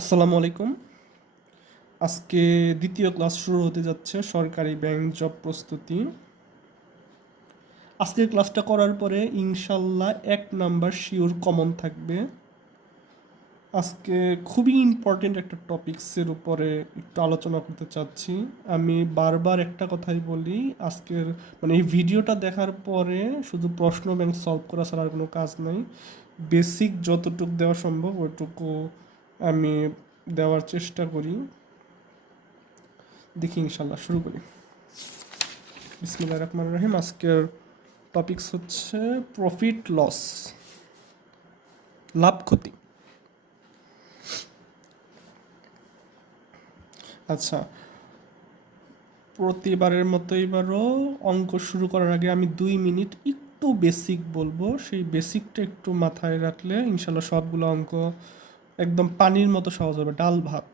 আসসালামু আলাইকুম। আজকে দ্বিতীয় ক্লাস শুরু হতে যাচ্ছে সরকারি ব্যাংক জব প্রস্তুতি। আজকের ক্লাসটা করার পরে ইনশাল্লাহ 1 নাম্বার শিওর কমন থাকবে। আজকে খুবই ইম্পর্টেন্ট একটা টপিক্সের উপরে একটু আলোচনা করতে চাচ্ছি। আমি বারবার একটা কথাই বলি, আজকের এই ভিডিওটা দেখার পরে শুধু প্রশ্ন ব্যাংক সলভ করা ছাড়া আর কোনো কাজ নাই। বেসিক যতটুকু দেওয়া সম্ভব ওইটুকু আমি দেওয়ার চেষ্টা করি। দেখি ইনশাল্লাহ শুরু করি। বিসমিল্লাহির রহমানির রহিম। আজকের টপিকস হচ্ছে প্রফিট লস, লাভ ক্ষতি। আচ্ছা, প্রতিবারের মতো এবারও অঙ্ক শুরু করার আগে আমি 2 মিনিট একটু বেসিক বলবো। সেই বেসিকটা একটু মাথায় রাখলে ইনশাল্লাহ সবগুলো অঙ্ক একদম পানির মতো সহজ হবে। ডাল ভাত,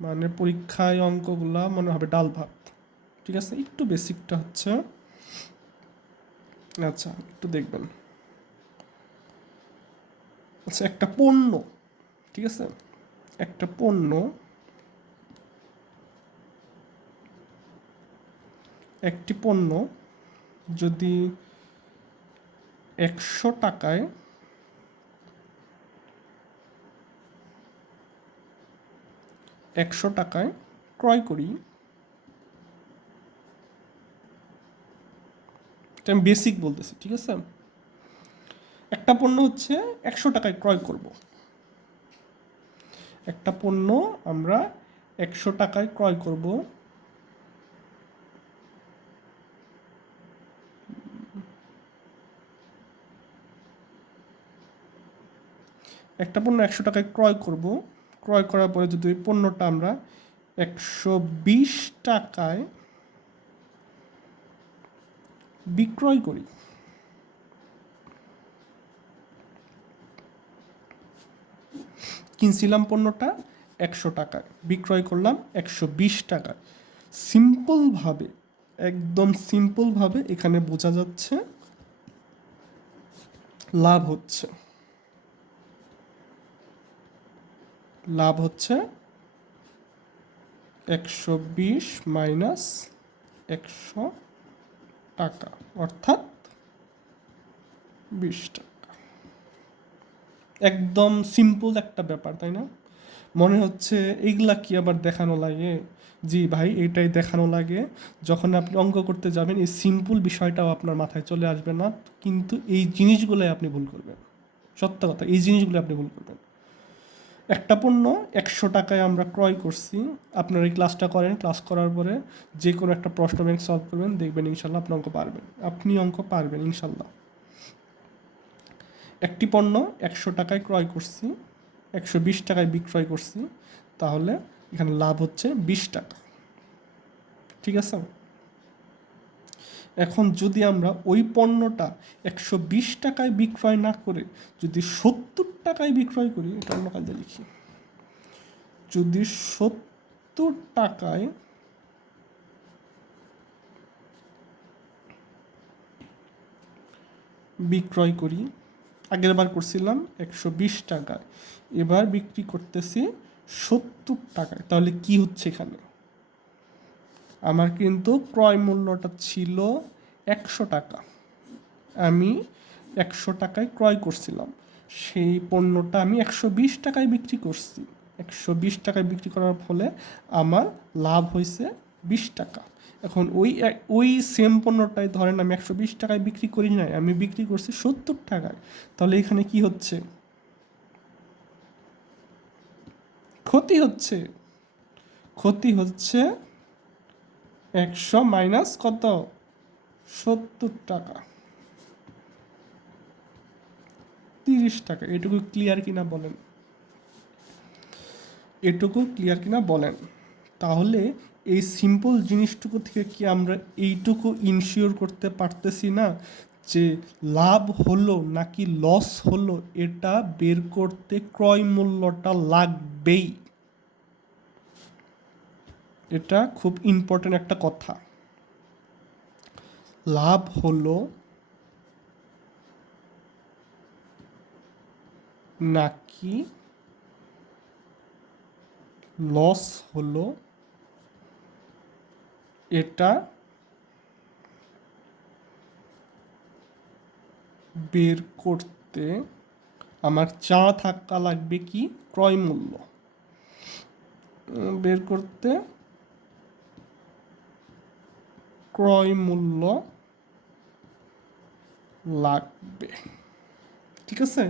মানে পরীক্ষায় অঙ্কগুলা মনে হবে ডাল ভাত। ঠিক আছে, একটু বেসিকটা হচ্ছে, আচ্ছা একটু দেখবেন। আচ্ছা, একটা পণ্য, ঠিক আছে, একটা পণ্য একটি পণ্য যদি 100 টাকায় 100 টাকায় ক্রয় করি, এটা আমি বেসিক বলতেছি, ঠিক আছে। একটা পণ্য হচ্ছে 100 টাকায় ক্রয় করব, একটা পণ্য আমরা 100 টাকায় ক্রয় করব। একটা পণ্য 100 টাকায় ক্রয় করব, ক্রয় করার পরে যদি ওই পণ্যটা আমরা 120 টাকায় বিক্রয় করি, কিনছিলাম পণ্যটা 100 টাকায়, বিক্রয় করলাম 120 টাকায়। সিম্পলভাবে, একদম সিম্পলভাবে এখানে বোঝা যাচ্ছে লাভ হচ্ছে, লাভ হচ্ছে 120 মাইনাস 100 টাকা, অর্থাৎ 20 টাকা। একদম সিম্পল একটা ব্যাপার, তাই না? মনে হচ্ছে এইগুলা কি আবার দেখানো লাগে? জি ভাই, এইটাই দেখানো লাগে। যখন আপনি অঙ্ক করতে যাবেন এই সিম্পল বিষয়টাও আপনার মাথায় চলে আসবে না, কিন্তু এই জিনিসগুলোই আপনি ভুল করবেন। সত্য কথা, এই জিনিসগুলো আপনি ভুল করবেন। একটা পণ্য 100 টাকায় আমরা ক্রয় করছি। আপনারা এই ক্লাসটা করেন, ক্লাস করার পরে যে কোনো একটা প্রশ্ন ব্যাংক সলভ করবেন, দেখবেন ইনশাল্লাহ আপনি অঙ্ক পারবেন, আপনি অঙ্ক পারবেন ইনশাল্লাহ। একটি পণ্য 100 টাকায় ক্রয় করছি, 120 টাকায় বিক্রয় করছি, তাহলে এখানে লাভ হচ্ছে 20 টাকা, ঠিক আছে। এখন যদি আমরা ওই পণ্যটা 120 টাকায় বিক্রয় না করে যদি 70 টাকায় বিক্রয় করি, এটা অন্য কাজে লিখি, যদি 70 টাকায় বিক্রয় করি, আগের বার করছিলাম 120 টাকায়, এবার বিক্রি করতেছি 70 টাকায়, তাহলে কি হচ্ছে এখানে? আমার কিন্তু ক্রয় মূল্যটা ছিল 100 টাকা, আমি 100 টাকায় ক্রয় করছিলাম, সেই পণ্যটা আমি 120 টাকায় বিক্রি করছি। 120 টাকায় বিক্রি করার ফলে আমার লাভ হয়েছে 20 টাকা। এখন ওই সেম পণ্যটাই ধরেন আমি 120 টাকায় বিক্রি করি নাই, আমি বিক্রি করছি 70 টাকায়, তাহলে এখানে কি হচ্ছে? ক্ষতি হচ্ছে। ক্ষতি হচ্ছে 100 মাইনাস কত? 70 টাকা, 30 টাকা। এটুকু ক্লিয়ার কিনা বলেন? এটুকু ক্লিয়ার কিনা বলেন? তাহলে এই সিম্পল জিনিসটুকু থেকে কি আমরা এইটুকু ইনশিওর করতে পারতেছি না যে লাভ হলো নাকি লস হলো, এটা বের করতে ক্রয় মূল্যটা লাগবেই। এটা খুব ইম্পর্টেন্ট একটা কথা। লাভ হলো নাকি লস হলো এটা বের করতে আমার জানা থাকা লাগবে কি ক্রয় মূল্য বের করতে ক্রয় মূল্য লাগবে। ঠিক আছে,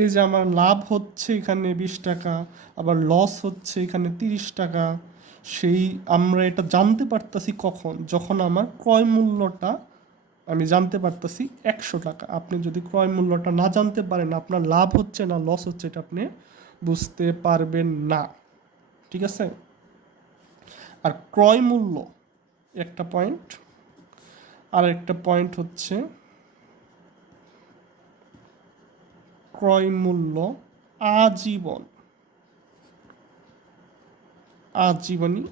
এই যে আমার লাভ হচ্ছে এখানে 20 টাকা, আবার লস হচ্ছে এখানে 30 টাকা, সেই আমরা এটা জানতে পারতাছি কখন, যখন আমার ক্রয় মূল্যটা আমি জানতে পারতাছি 100 টাকা। আপনি যদি ক্রয় মূল্যটা না জানতে পারেন, আপনার লাভ হচ্ছে না লস হচ্ছে এটা আপনি বুঝতে পারবেন না। ঠিক আছে, আর ক্রয় মূল্য একটা পয়েন্ট, আর একটা পয়েন্ট হচ্ছে ক্রয় মূল্য আজীবনী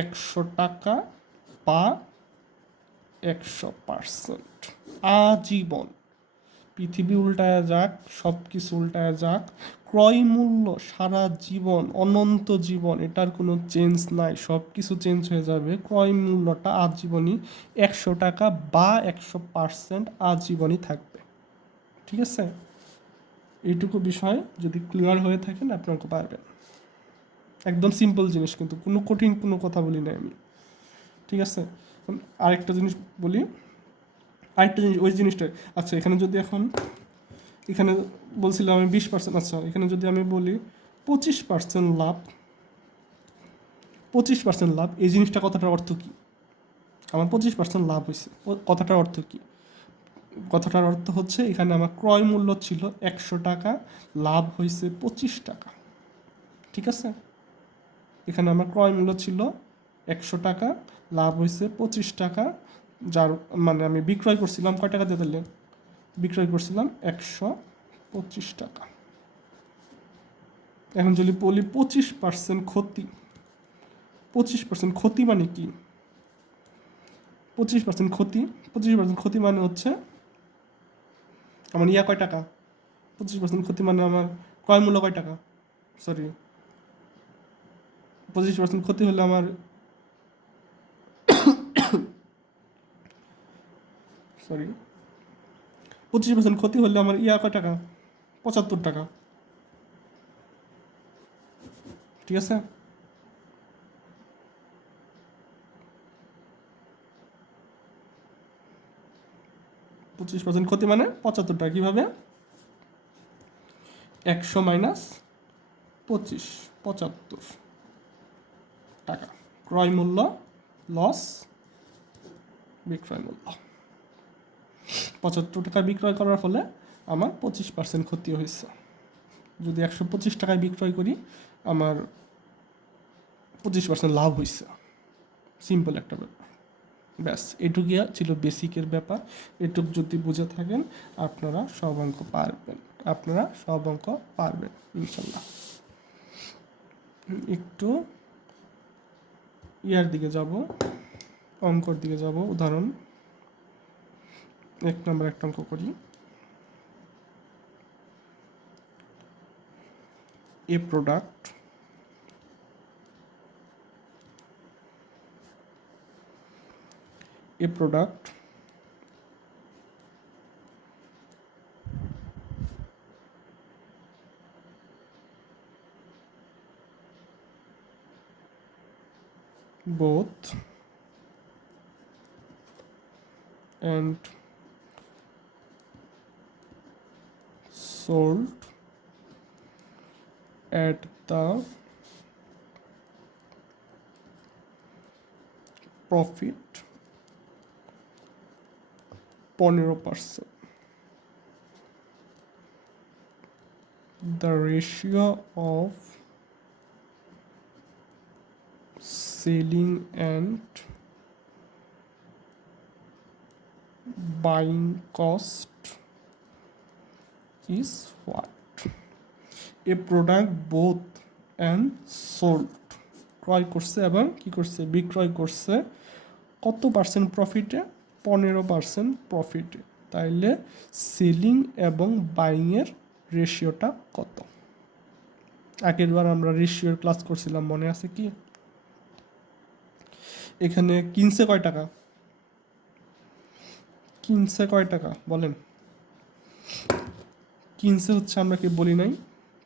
100 টাকা বা 100%। আজীবন, পৃথিবী উল্টায় যাক, সব কিছু উল্টায় যাক, ক্রয় মূল্য সারা জীবন, অনন্ত জীবন, এটার কোনো চেঞ্জ নাই, সব কিছু চেঞ্জ হয়ে যাবে। ক্রয় মূল্যটা আজীবনই 100 টাকা বা 100% আজীবনই থাকবে। ঠিক আছে, এইটুকু বিষয় যদি ক্লিয়ার হয়ে থাকেন আপনারা পারবেন। একদম সিম্পল জিনিস, কিন্তু কোনো কঠিন কোনো কথা বলি না আমি। ঠিক আছে, আরেকটা জিনিস বলি, আরেকটা জিনিস ওই জিনিসটা, আচ্ছা এখানে যদি এখন এখানে বলছিলাম আমি 20%, আচ্ছা এখানে যদি আমি বলি 25% লাভ, 25% লাভ, এই জিনিসটা কথাটার অর্থ কী? আমার 25% লাভ হয়েছে, কথাটার অর্থ কী? কথাটার অর্থ হচ্ছে এখানে আমার ক্রয় মূল্য ছিল 100 টাকা, লাভ হয়েছে 25 টাকা। ঠিক আছে, এখানে আমার ক্রয় মূল্য ছিল 100 টাকা, লাভ হয়েছে 25 টাকা, যার মানে আমি বিক্রয় করছিলাম কয় টাকা দিয়ে দিলেন, বিক্রয় করছিলাম 125 টাকা। এখন যদি বলি 25% ক্ষতি, 25% ক্ষতি মানে কি? 25% ক্ষতি, 25% ক্ষতি মানে হচ্ছে আমার কয় টাকা, 25% ক্ষতি মানে আমার ক্রয় মূল্য কয় টাকা, সরি 25% ক্ষতি হলে আমার সরি 25% ক্ষতি হলে আমার কয় টাকা, 75 টাকা। ঠিক আছে, 25% ক্ষতি মানে 75 টাকা। কীভাবে? 100 মাইনাস 25, 75 টাকা ক্রয় মূল্য, লস বিক্রয় মূল্য। 75 টাকায় বিক্রয় করার ফলে আমার 25% ক্ষতি হয়েছে। যদি 125 টাকায় বিক্রয় করি আমার 25% লাভ হয়েছে। সিম্পল একটা ব্যাপার, ব্যাস এটুকুই ছিল বেসিকের ব্যাপার। এটুকু যদি বুঝে থাকেন আপনারা সব অঙ্ক পারবেন, আপনারা সব অঙ্ক পারবেন ইনশাল্লাহ। একটু ইয়ার দিকে যাব, অঙ্কর দিকে যাব। উদাহরণ 1 নম্বর একটা অঙ্ক করি। এ product both and sold at the profit 15%. The ratio of selling and buying cost is what? A product both and sold, ক্রয় করছে এবং কি করছে, বিক্রয় করছে কত পার্সেন্ট প্রফিটে? 15% প্রফিটে। তাইলে সেলিং এবং বাইংয়ের রেশিওটা কত? আগের বার আমরা রেশিওর ক্লাস করছিলাম, মনে আছে কি? এখানে কিনছে কয় টাকা? কিনছে কয় টাকা বলেন? কিনছে হচ্ছে আমরা কি বলি নাই?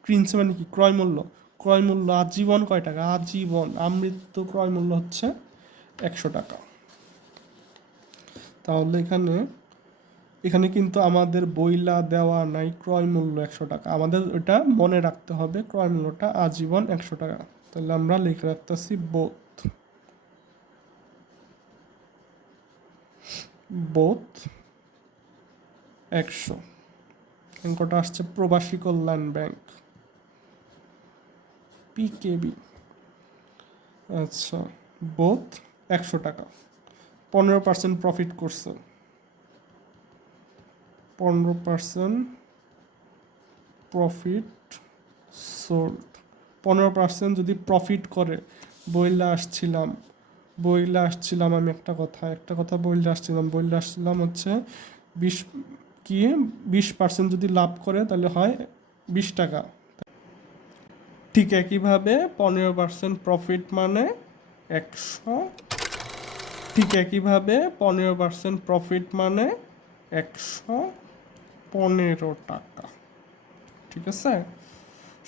কিনছে মানে কি? ক্রয় মূল্য। ক্রয় মূল্য আজীবন কয় টাকা? আজীবন আমৃত্যু ক্রয় মূল্য হচ্ছে 100 টাকা। তাহলে এখানে এখানে কিন্তু আমাদের বইলা দেওয়া নাই ক্রয় মূল্য 100 টাকা, আমাদের ওটা মনে রাখতে হবে ক্রয় মূল্যটা আজীবন 100 টাকা। তাহলে আমরা লিখে রাখতেছি বোথ, বোথ 100। অঙ্কটা আসছে প্রবাসী কল্যাণ ব্যাংক, পিকেবি। আচ্ছা, বোথ 100 টাকা, 15% প্রফিট করছে, 15% প্রফিট সোল্ড। 15% যদি প্রফিট করে, বইলে আসছিলাম আমি একটা কথা বইলে আসছিলাম হচ্ছে 20 কি 20% যদি লাভ করে তাহলে হয় 20 টাকা। ঠিক একইভাবে 15% প্রফিট মানে 100, ঠিক একইভাবে 15% প্রফিট মানে 115 টাকা। ঠিক আছে,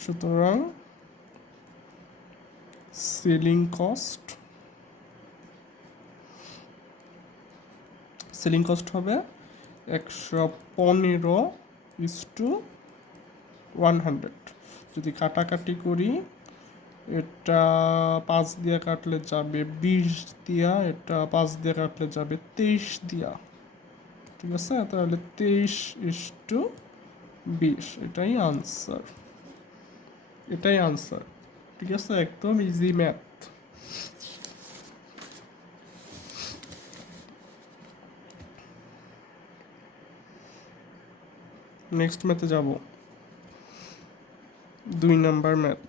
সুতরাং সেলিং কস্ট হবে 115:100। যদি কাটাকাটি করি, এটা 5 দিয়ে কাটলে যাবে 20 দিয়া, এটা 5 দিয়ে কাটলে যাবে 23 দিয়া। ঠিক আছে, তাহলে 23:20, এটাই আনসার। ঠিক আছে, একদম ইজি ম্যাথ। নেক্সট ম্যাথে যাব, 2 নাম্বার ম্যাথ।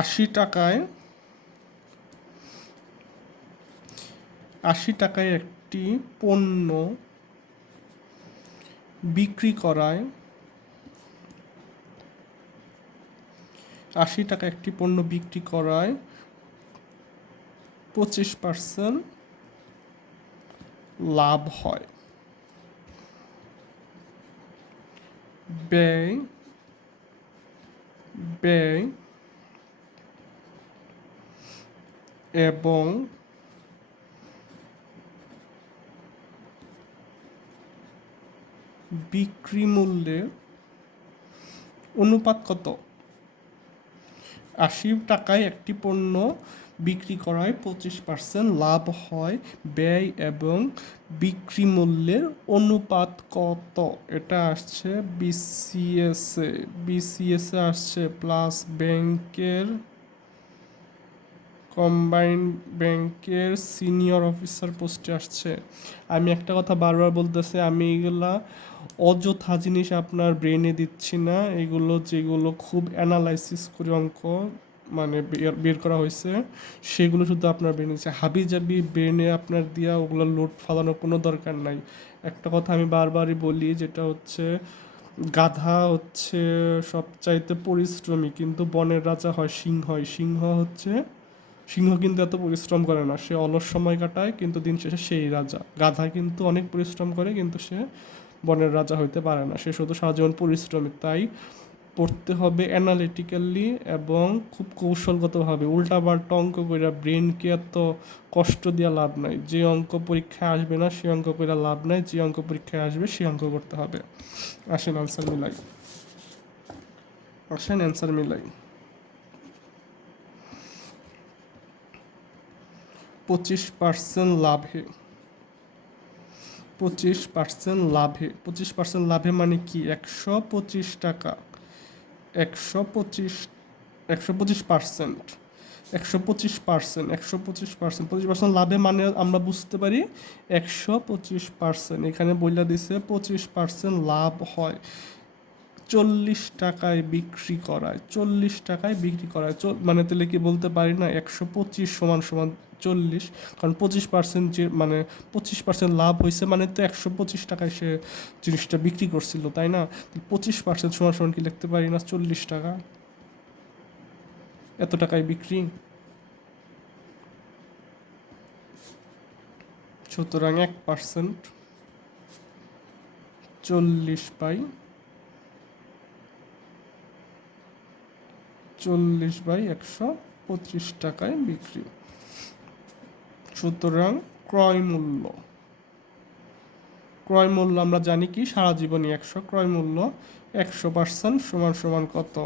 আশি টাকায় একটি পণ্য বিক্রি করায় 25% লাভ হয়। ব্যয় এবং বিক্রি মূল্যের অনুপাত কত? 80 টাকায় একটি পণ্য বিক্রি করায় 25% লাভ হয়, ব্যয় এবং বিক্রি মূল্যের অনুপাত কত? এটা আসছে বিসিএসে আসছে, প্লাস কম্বাইন্ড ব্যাংকের সিনিয়র অফিসার পোস্টে আসছে। আমি একটা কথা বারবার বলতেছি, আমি এগুলা অযথা জিনিস আপনার ব্রেনে দিচ্ছি না, এগুলো যেগুলো খুব অ্যানালাইসিস করে অঙ্ক মানে বের করা হয়েছে সেগুলো শুধু আপনার ব্রেনে দিচ্ছে। হাবিজাবি ব্রেনে আপনার দিয়া ওগুলো লোড ফালানোর কোনো দরকার নাই। একটা কথা আমি বারবারই বলি, যেটা হচ্ছে গাধা হচ্ছে সবচাইতে পরিশ্রমী, কিন্তু বনের রাজা হয় সিংহ কিন্তু এত পরিশ্রম করে না, সে অলস সময় কাটায় কিন্তু দিন শেষে সেই রাজা। গাধা কিন্তু অনেক পরিশ্রম করে কিন্তু সে বনের রাজা হইতে পারে না, সে শুধু সারা জীবন পরিশ্রমী। তাই পড়তে হবে অ্যানালিটিক্যালি এবং খুব কৌশলগতভাবে, উল্টাপাল্টা অঙ্ক কইরা ব্রেনকে এত কষ্ট দেওয়া লাভ নাই। যে অঙ্ক পরীক্ষায় আসবে না সে অঙ্ক কইরা লাভ নাই, যে অঙ্ক পরীক্ষায় আসবে সে অঙ্ক করতে হবে। আসেন অ্যান্সার মিলাই। 25% লাভে 25% লাভে মানে কি? 125 টাকা, 125% 25% লাভে মানে আমরা বুঝতে পারি 125%। এখানে বইলা দিছে 25% লাভ হয়। 40 টাকায় বিক্রি করায়, 40 টাকায় বিক্রি করায়, মানে তাহলে কি বলতে পারি না 125 সমান সমান 40, কারণ 25% যে মানে 25% লাভ হয়েছে মানে তো 125 টাকায় সে জিনিসটা বিক্রি করছিল, তাই না? 25% সমান সমান কি লিখতে পারি না 40 টাকা, এত টাকায় বিক্রি। সুতরাং 1% 40/125 টাকায় বিক্রি। সুতরাং ক্রয় মূল্য, ক্রয় মূল্য আমরা জানি কি সারা জীবনই 100, ক্রয় মূল্য 100% সমান সমান কত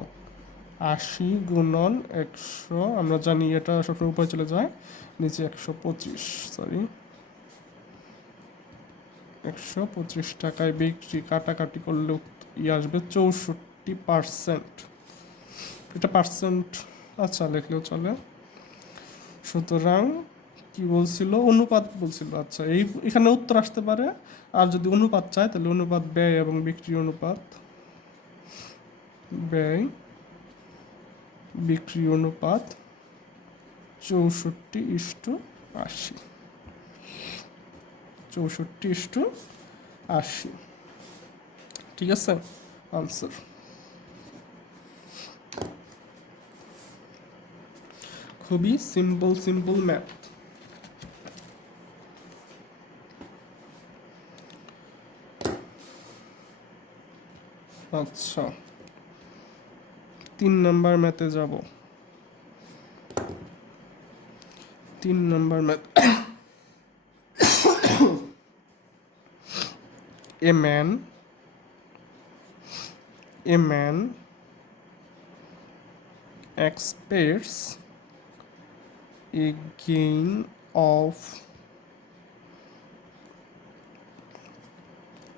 80 গুণন 100, আমরা জানি এটা সবসময় উপরে চলে যায় নিচে 125, সরি 125 টাকায় বিক্রি, কাটাকাটি করলে আসবে 64%, এটা পার্সেন্ট আচ্ছা লিখলেও চলে। সুতরাং কি বলছিল অনুপাত বলছিল, আচ্ছা এখানে উত্তর আসতে পারে, আর যদি অনুপাত চায় তাহলে অনুপাত ব্যয় এবং বিক্রি অনুপাত, ব্যয় বিক্রি অনুপাত 64:80, 64:80, ঠিক আছে আনসার। খুবই সিম্পল ম্যাথ। আচ্ছা 3 নাম্বার ম্যাথে যাব। 3 number math. A man expects a gain of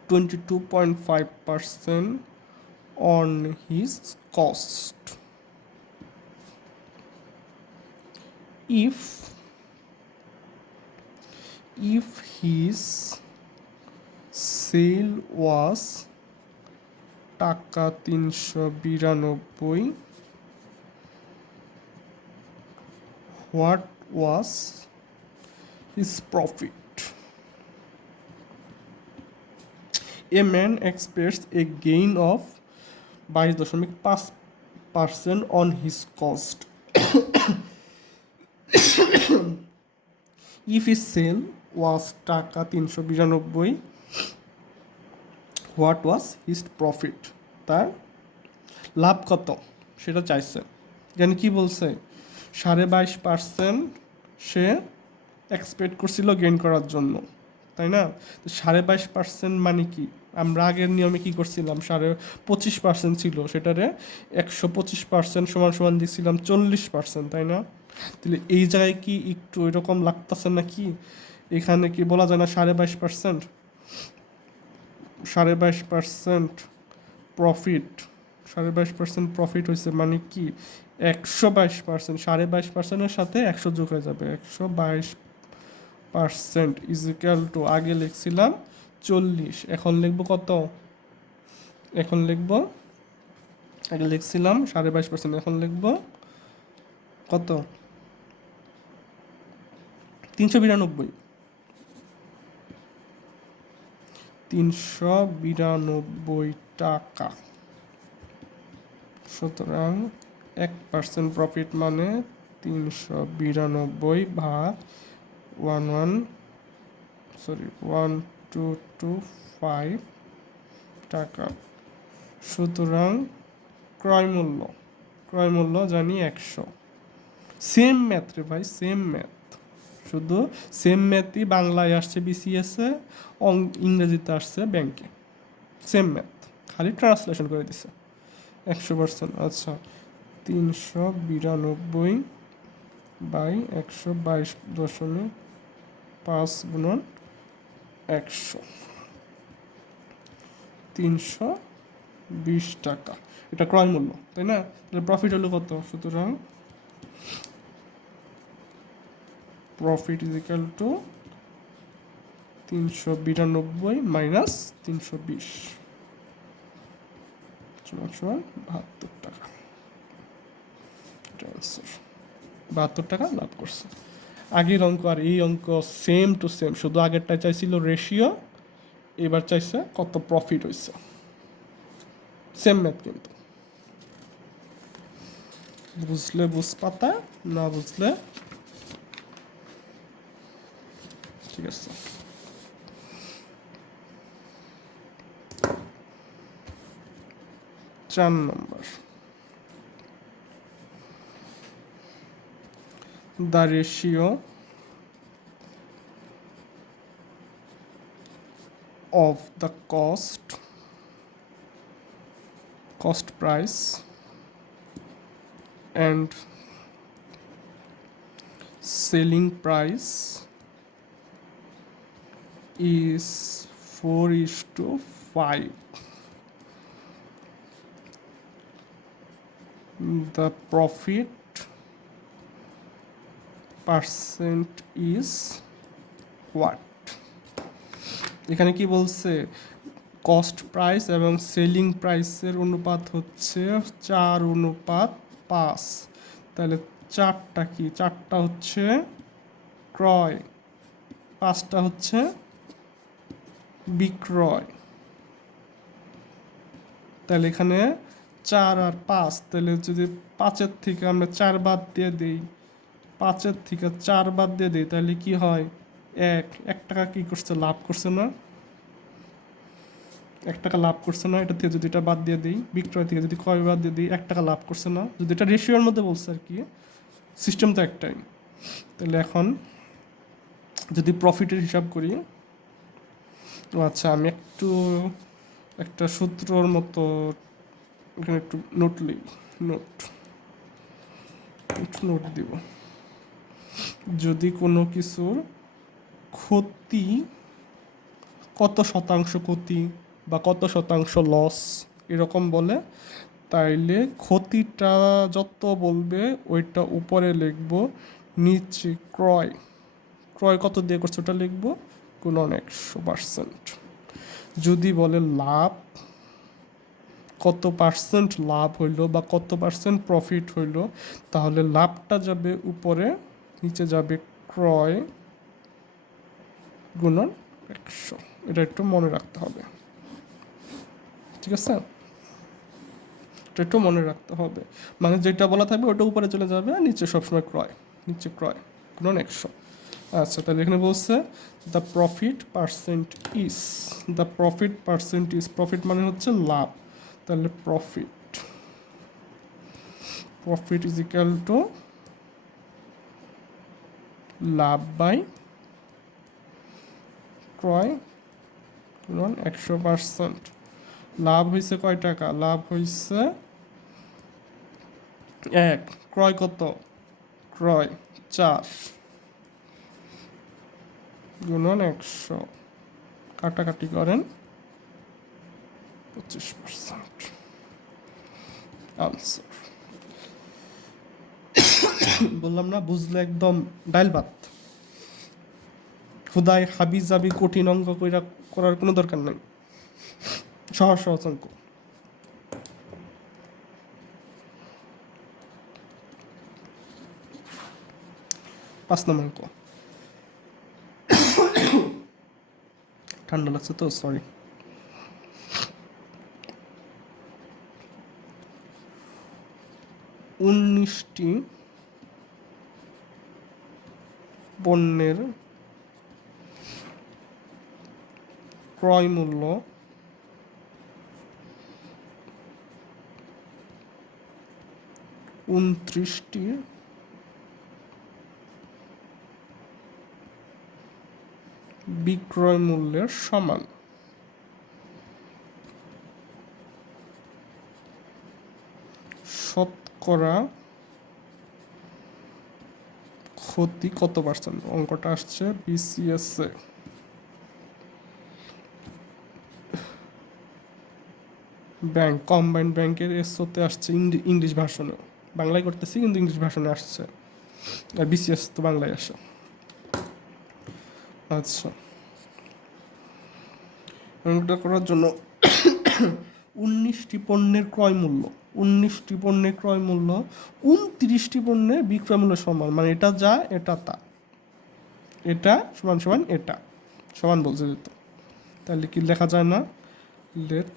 22.5% on his cost if his sale was টাকা 392, what was his profit? A man expects a gain of 22.5% on his cost if his sale was টাকা 392, what was his profit? তার লাভ কত সেটা চাইছে। যেন কি বলছে 22.5% সে expect করছিল গেইন করার জন্য, তাই না? 22.5% মানে কি, আমরা আগের নিয়মে কি করছিলাম 25% ছিল, সেটারে 125% সমান সমান দিয়েছিলাম 40%, তাই না? তাহলে এই জায়গায় কি একটু এরকম লাগতেছে না কি, এখানে কি বলা যায় না 22.5%, 22.5% প্রফিট, 22.5% প্রফিট হয়েছে মানে কি 122%, 22.5%-এর সাথে 100 যোগ হয়ে যাবে, 122% ইজ ইকুয়াল টু আগে লিখছিলাম 40, এখন লিখবো কত, এখন লিখবো আগে লিখছিলাম 22.5%, এখন লিখবো কত 392, 392 টাকা। সুতরাং 1% প্রফিট মানে 392 ভাগ 1225 টাকা। সুতরাং ক্রয় মূল্য জানি 100। সেম ম্যাথ রে ভাই, সেম ম্যাথ, শুধু সেম ম্যাথই বাংলায় আসছে বিসিএসে, ইংরেজিতে আসছে ব্যাংকে, সেম ম্যাথ, খালি ট্রান্সলেশন করে দিছে 100%। আচ্ছা 392/122.5 গুণন 100, 320 টাকা, এটা ক্রয় মূল্য, তাই না? তাহলে প্রফিট হলো কত? সুতরাং profit is equal two 392 minus 320, সমান 72 টাকা। ট্রান্সফার 72 টাকা লাভ করছে। আগের অঙ্ক আর এই অঙ্ক সেম টু সেম, শুধু আগেরটা চাইছিল রেশিও, এবার চাইছে কত প্রফিট হয়েছে। সেম ম্যাথ কিন্তু, বুঝলে বুঝ পাতা, না বুঝলে ঠিক আছে। চার নম্বর, the ratio of the cost price and selling price is 4:5. The profit percent is what? এখানে কি বলছে, কস্ট প্রাইস এবং সেলিং প্রাইসের অনুপাত হচ্ছে 4:5। তাহলে চারটা কি, চারটা হচ্ছে ক্রয়, পাঁচটা হচ্ছে বিক্রয়। তাহলে এখানে 4 আর 5, তাহলে যদি 5-এর থেকে আমরা 4 বাদ দিয়ে দিই, 5-এর থেকে 4 বাদ দিয়ে দিই, তাহলে কি হয়, 1 টাকা কি করছে, লাভ করছে না, 1 টাকা লাভ করছে না। এটা থেকে যদি এটা বাদ দিয়ে দিই, বিক্রয় থেকে যদি ক্রয় বাদ দিয়ে দিই, 1 টাকা লাভ করছে না। যদি এটা রেশিওর মধ্যে বলছে আর কি, সিস্টেম তো একটাই। তাহলে এখন যদি প্রফিটের হিসাব করি, আচ্ছা আমি একটু একটা সূত্রর মতো এখানে একটু নোট দিব। যদি কোনো কিছুর ক্ষতি, কত শতাংশ ক্ষতি বা কত শতাংশ লস এরকম বলে, তাইলে ক্ষতিটা যত বলবে ওইটা উপরে লিখব, নিচে ক্রয় কত দিয়ে করছে ওটা লিখব, গুণন 100%। যদি বলে লাভ, কত পার্সেন্ট লাভ হইলো বা কত পার্সেন্ট প্রফিট হইলো, তাহলে লাভটা যাবে উপরে, নিচে যাবে ক্রয় গুণন 100। এটা একটু মনে রাখতে হবে, ঠিক আছে, এটা একটু মনে রাখতে হবে। মানে যেটা বলা থাকবে ওটা উপরে চলে যাবে, আর নিচে সবসময় ক্রয়, নিচে ক্রয় গুণন 100। আচ্ছা তাহলে এখানে বলছে the profit percent is, profit মানে হচ্ছে লাভ, তাহলে প্রফিট ইজ ইকুয়াল টু লাভ বাই ক্রয় গুণন 100%। লাভ হয়েছে কয় টাকা, লাভ হয়েছে 1, ক্রয় কত, ক্রয় 4 গুণন 100, কাটাকাটি করেন 25%। আনসার বললাম না, বুঝলে একদম ডাইল ভাত, খুদাই হাবি জাবি কঠিন অঙ্ক করার কোনো দরকার নাই, সহজ সহজ অঙ্ক। পাঁচ নম্বর অঙ্ক, ঠান্ডা লাগছে তো, সরি। উনিশটি পণ্যের ক্রয় মূল্য উনত্রিশটি বিক্রয় মূল্যের সমান। শতকরা ক্ষতি কত পার্সেন্ট, অঙ্কটা আসছে বিসিএস এ। ব্যাংক, কম্বাইন্ড ব্যাংকের এসওতে আসছে ইংলিশ ভার্সনে, বাংলায় করতেছি কিন্তু ইংলিশ ভার্সনে আসছে, আর বিসিএস তো বাংলায় আসে। আচ্ছা অঙ্কটা করার জন্য 19টি পণ্যের ক্রয় মূল্য, 19টি পণ্যের ক্রয় মূল্য 29টি পণ্যের বিক্রয় মূল্য সমান, মানে এটা যা এটা তা, এটা সমান সমান এটা সমান বলছে যেত, তাহলে কি লেখা যায় না? লেট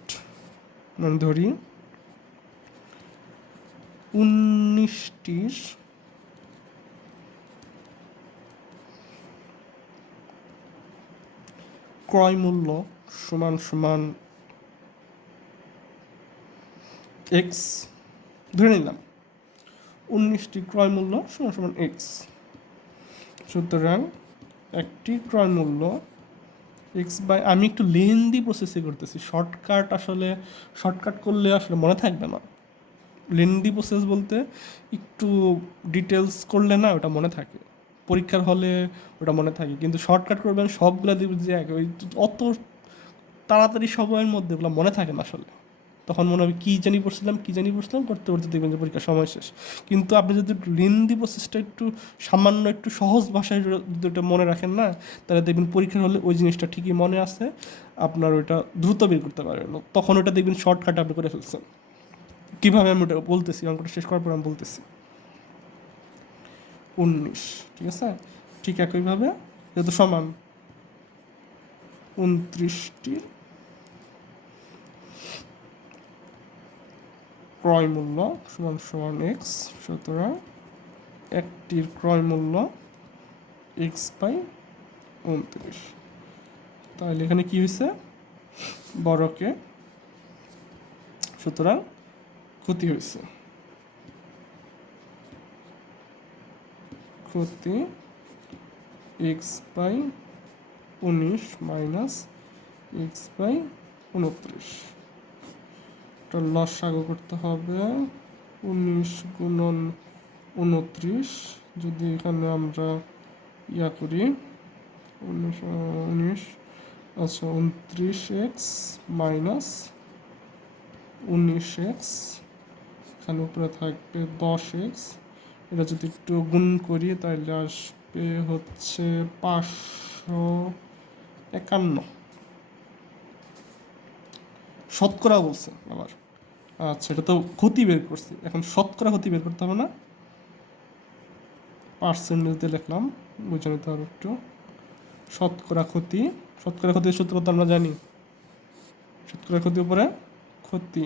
মানে ধরি 19টির ক্রয় মূল্য সমান সমান এক্স, ধরে নিলাম 19টি ক্রয় মূল্য সমান সমান এক্স। সুতরাং একটি ক্রয় মূল্য এক্স বাই, আমি একটু লেন্দি প্রসেসে করতেছি, শর্টকাট করলে আসলে মনে থাকবে না। লেন্দি প্রসেস বলতে একটু ডিটেলস করলে না ওটা মনে থাকে, পরীক্ষার হলে ওটা মনে থাকে, কিন্তু শর্টকাট করবেন সবগুলো দিবে যে ওই অত তাড়াতাড়ি সময়ের মধ্যে ওগুলো মনে থাকে না আসলে, তখন মনে হবে কী জানি পড়ছিলাম করতে করতে দেখবেন যে পরীক্ষার সময় শেষ। কিন্তু আপনি যদি লেন্দি প্রসেসটা একটু সামান্য একটু সহজ ভাষায় যদি ওটা মনে রাখেন না, তাহলে দেখবেন পরীক্ষার হলে ওই জিনিসটা ঠিকই মনে আছে, আপনার ওইটা দ্রুত বের করতে পারবেন, তখন ওটা দেখবেন শর্টকাটে আপনি করে ফেলছেন। কীভাবে আমি ওটা বলতেছি, অঙ্কটা শেষ করার পর আমি বলতেছি 19, ঠিক আছে, ঠিক একইভাবে যেহেতু সমান 29টি ক্রয় মূল্য সমান সমান এক্স, সুতরাং একটির ক্রয় মূল্য এক্স বাই 29। তাহলে এখানে কি হয়েছে? বড়কে, সুতরাং ক্ষতি হয়েছে, ক্ষতি X by 19 minus X by 29, এটা লসাগু করতে হবে 19 গুণন 29, যদি এখানে আমরা ইয়া করি 19 আচ্ছা 29x মাইনাস 19x, এখানে উপরে থাকবে 10x, এটা যদি একটু গুণ করি তাহলে আসবে হচ্ছে 551 শতকরা বলছে আবার। আচ্ছা এটা তো ক্ষতি বের করছি, এখন শতকরা ক্ষতি বের করতে হবে না, পার্সেন্টেজ দিয়ে লিখলাম, বুঝে নিতে হবে একটু। শতকরা ক্ষতির সূত্র তো আমরা জানি, শতকরা ক্ষতির উপরে ক্ষতি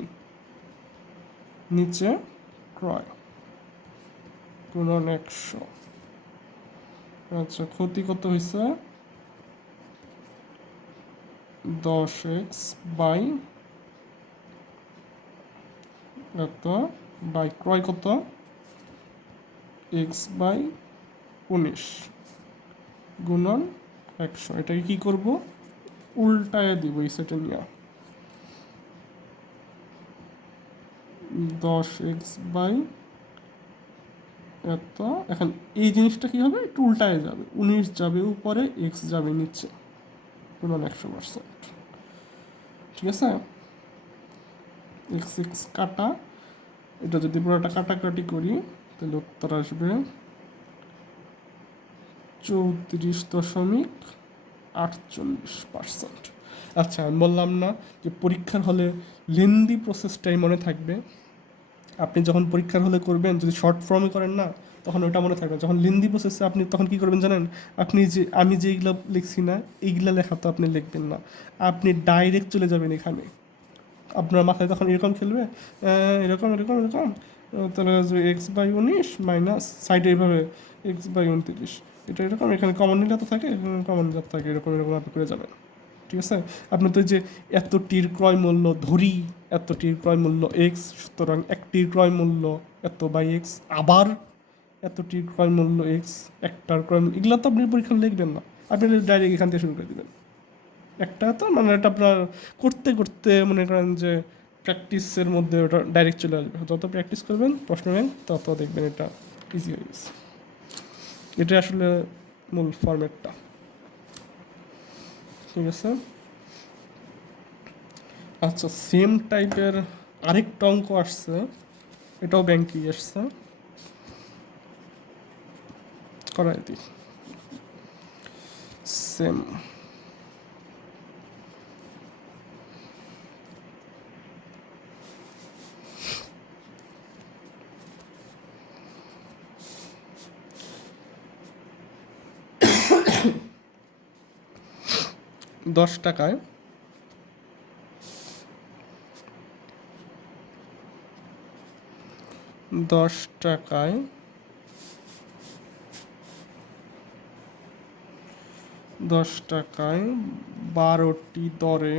নিচে ক্রয় গুণন 100। আচ্ছা ক্ষতি কত হয়েছে? 10x বাই এত বাই ক্রয় কত x বাই 19 গুণন 100। এটাকে কি করব? উল্টায় দিব এই সেটা নিয়ে, 10x বাই এত, এখন এই জিনিসটা কি হবে? একটু উল্টায় যাবে, 19 যাবে উপরে, x যাবে নিচে, গুণন 100%, ঠিক আছে। x কাটা, এটা যদি পুরোটা কাটাকাটি করি তাহলে উত্তর আসবে 34.48%। আচ্ছা আমি বললাম না যে পরীক্ষার হলে লেন্দি প্রসেসটাই মনে থাকবে, আপনি যখন পরীক্ষার হলে করবেন যদি শর্ট ফর্মে করেন না তখন ওটা মনে থাকবে, যখন লেন্দি প্রসেসে আপনি তখন কী করবেন জানেন? আপনি যে আমি যেইগুলো লিখছি না এইগুলা লেখা তো আপনি লিখবেন না, আপনি ডাইরেক্ট চলে যাবেন এখানে, আপনার মাথায় তখন এরকম খেলবে এরকম এরকম এরকম, তাহলে এক্স বাই 19 মাইনাস সাইডে এইভাবে এক্স বাই 29, এটা এরকম, এখানে কমন নিলে তো থাকে, কমন নিলে থাকে, এরকম এরকম আপনি করে যাবেন, ঠিক আছে। আপনি তো যে এতটির ক্রয় মূল্য ধরি, এতটির ক্রয় মূল্য এক্স, সুতরাং একটির ক্রয় মূল্য এত বাই এক্স, আবার এতটির ক্রয় মূল্য এক্স, একটার ক্রয় মূল্য, এগুলো তো আপনি পরীক্ষা লিখবেন না, আপনি ডাইরেক্ট এখান থেকে শুরু করে দেবেন। একটা তো মানে এটা আপনার করতে করতে মনে করেন যে প্র্যাকটিসের মধ্যে ওটা ডাইরেক্ট চলে আসবে, যত প্র্যাকটিস করবেন প্রশ্ন ব্যাংক তত দেখবেন এটা ইজি হয়ে গেছে। এটা আসলে মূল ফরম্যাটটা, ঠিক আছে। আচ্ছা সেম টাইপের আরেকটা অঙ্ক আসছে, এটাও ব্যাংকে আসছে, করাই দিই সেম। টাকায় 12টি দরে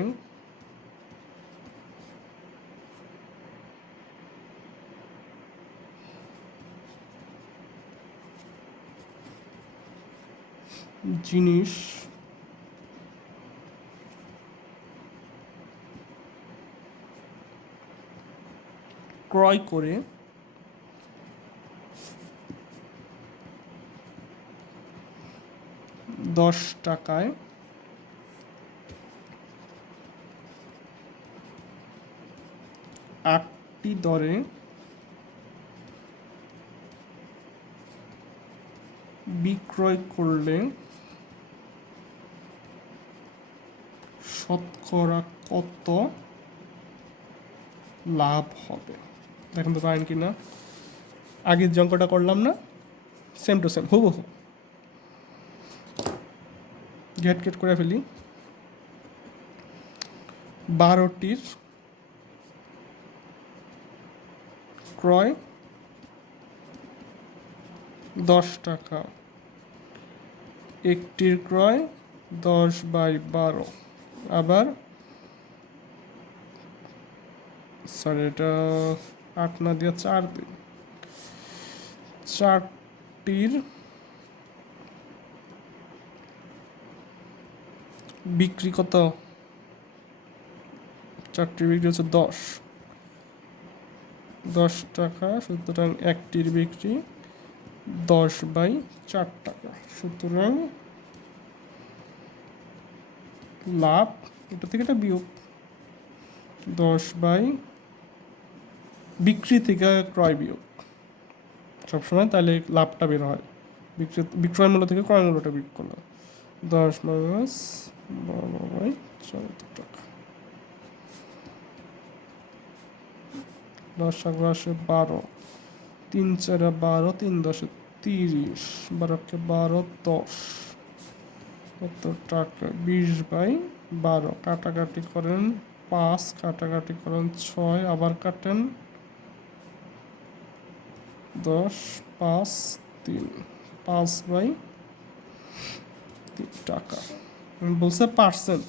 জিনিস ক্রয় করে টাকায় 8টি দরে বিক্রয় করলে শতকরা কত লাভ হবে? দেখেন তো পারেন কি না। আগের যে অঙ্কটা করলাম না, সেম টু সেম হুবহু। গেট করে ফেলি। 12টির ক্রয় 10 টাকা, একটির ক্রয় 10/12, আবার সরি এটা 8 না দিয়ে 4 দিই, 4টির বিক্রি কত? 4টির বিক্রি হচ্ছে 10 টাকা, সুতরাং একটির বিক্রি 10/4 টাকা। সুতরাং লাভ, এটা থেকে এটা বিয়োগ, 10 বিক্রি থেকে ক্রয় বিয়োগ সবসময়, তাহলে লাভটা বের হয়। বিক্রয় মূল্য থেকে ক্রয় মূল্যটা বিয়োগ করলাম, 10 - 12/14 টাকা। 10 × 12, 3 × 4 = 12, 3 × 10 = 30, 12 × 12 = 10, কত টাকা? 20/12। কাটাকাটি করেন 5, কাটাকাটি করেন 6, আবার কাটেন 10, 5, 3, 5/3 টাকা। বলছে পার্সেন্ট,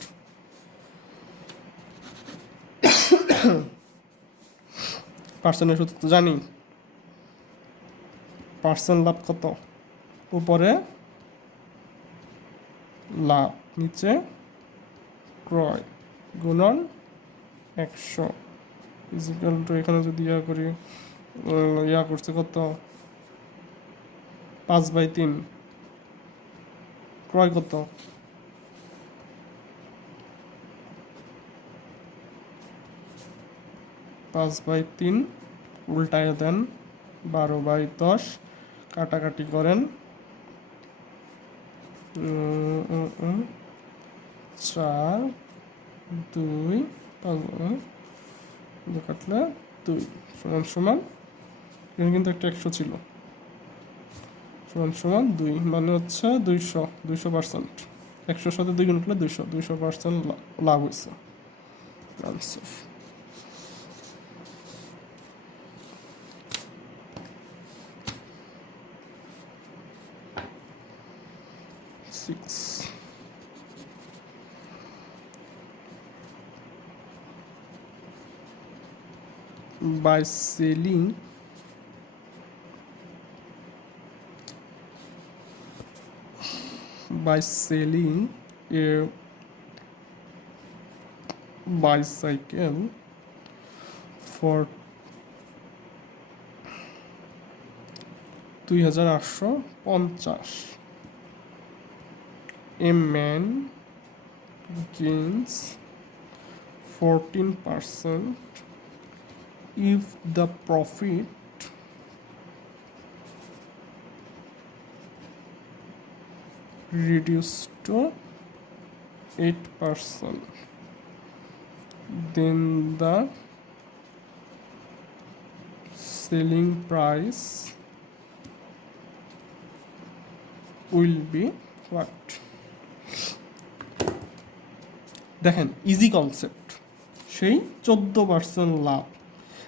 পার্সেন্টের সূত্র তো জানি। পার্সেন্ট লাভ কত? উপরে লাভ, নিচে ক্রয়, গুণন 100 ইজিক্যাল টু, এখানে যদি করি, করছে কত? 5/3। ক্রয় কত? 5/3, উল্টায় দেন 12/10, কাটাকাটি করেন 4, 2, 5 কাটলে 2 সমান এখানে কিন্তু একটা 100 ছিল, সমান 2, মানে হচ্ছে 200%। 100-র সাথে 2 গুণ করলে 200% লাভ হয়েছে। Answer. By selling a bicycle for 2850, a man gains 14% if the profit reduced to 8%, then the selling price will be what? দেখেন ইজি কনসেপ্ট, সেই 14% লাভ।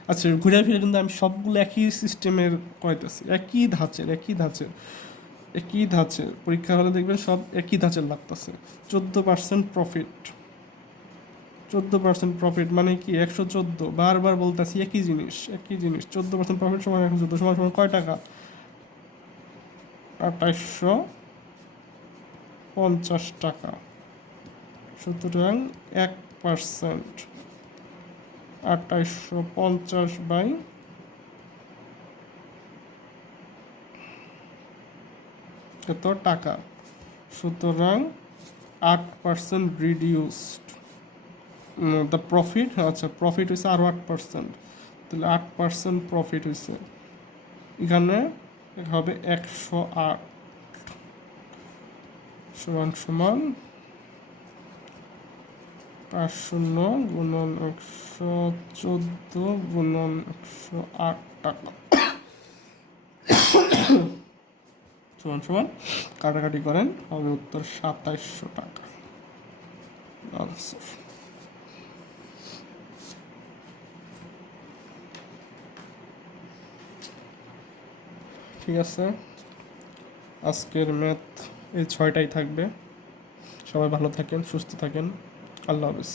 আচ্ছা ঘুরে ফিরে কিন্তু আমি সবগুলো একই সিস্টেমের করাইতেছি, একই ধাঁচের পরীক্ষা হলে দেখবেন সব একই ধাঁচের লাগতেছে। 14% প্রফিট, 14% মানে কি 114, বারবার বলতেছি একই জিনিস 14% প্রফিট সমান 114 সমান সমান কয় টাকা? 2850 টাকা। সুতরাং 1%, 2850 বাই এত টাকা, সুতরাং 8% রিডিউসড দ্য প্রফিট। আচ্ছা প্রফিট হয়েছে আরও 8%, তাহলে 8% প্রফিট হয়েছে। এখানে হবে 108 সমান সমান 5 গুণন 114 গুণন 108 টাকা সমান সমান কাটাকাটি করেন, হবে উত্তর 2700 টাকা আনসার। ঠিক আছে, আজকের ম্যাথ এই 6টাই থাকবে। সবাই ভালো থাকেন, সুস্থ থাকেন, আল্লাহ হাফেজ।